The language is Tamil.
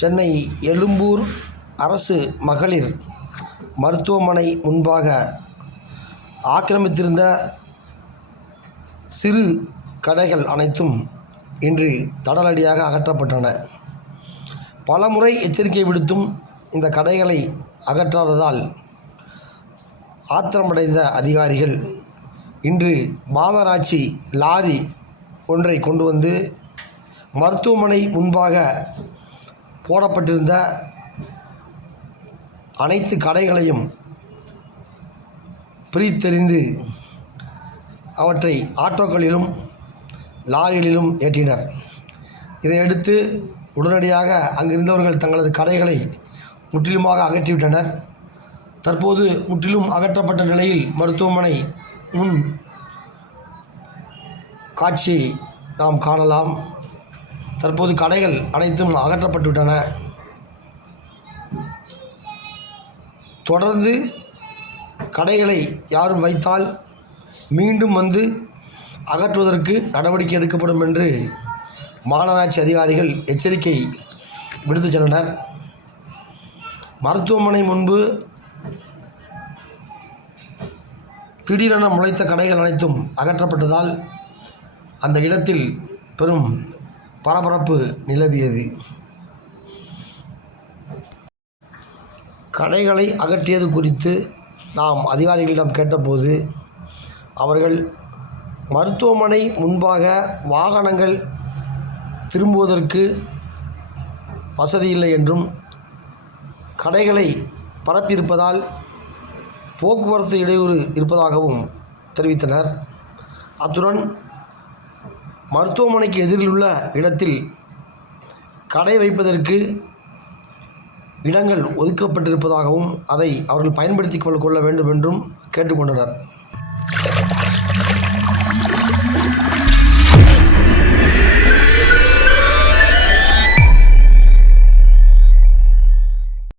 சென்னை எழும்பூர் அரசு மகளிர் மருத்துவமனை முன்பாக ஆக்கிரமித்திருந்த சிறு கடைகள் அனைத்தும் இன்று தடலடியாக அகற்றப்பட்டன. பலமுறை எச்சரிக்கை விடுத்தும் இந்த கடைகளை அகற்றாததால் ஆத்திரமடைந்த அதிகாரிகள் இன்று மாநகராட்சி லாரி ஒன்றை கொண்டு வந்து மருத்துவமனை முன்பாக போடப்பட்டிருந்த அனைத்து கடைகளையும் பிரித்தெறிந்து அவற்றை ஆட்டோக்களிலும் லாரிகளிலும் ஏற்றினர். இதையடுத்து உடனடியாக அங்கிருந்தவர்கள் தங்களது கடைகளை முற்றிலுமாக அகற்றிவிட்டனர். தற்போது முற்றிலும் அகற்றப்பட்ட நிலையில் மருத்துவமனை முன் காட்சியை நாம் காணலாம். தற்போது கடைகள் அனைத்தும் அகற்றப்பட்டுவிட்டன. தொடர்ந்து கடைகளை யாரும் வைத்தால் மீண்டும் வந்து அகற்றுவதற்கு நடவடிக்கை எடுக்கப்படும் என்று மாநகராட்சி அதிகாரிகள் எச்சரிக்கை விடுத்து சென்றனர். மருத்துவமனை முன்பு திடீரென முளைத்த கடைகள் அனைத்தும் அகற்றப்பட்டதால் அந்த இடத்தில் பெரும் பரபரப்பு நிலவியது. கடைகளை அகற்றியது குறித்து நாம் அதிகாரிகளிடம் கேட்டபோது அவர்கள் மருத்துவமனை முன்பாக வாகனங்கள் திரும்புவதற்கு வசதி இல்லை என்றும் கடைகளை பரப்பியிருப்பதால் போக்குவரத்து இடையூறு இருப்பதாகவும் தெரிவித்தனர். அத்துடன் மருத்துவமனைக்கு எதிரில் உள்ள இடத்தில் கடை வைப்பதற்கு இடங்கள் ஒதுக்கப்பட்டிருப்பதாகவும் அதை அவர்கள் பயன்படுத்தி கொள்ள வேண்டும் என்றும் கேட்டுக்கொண்டனர்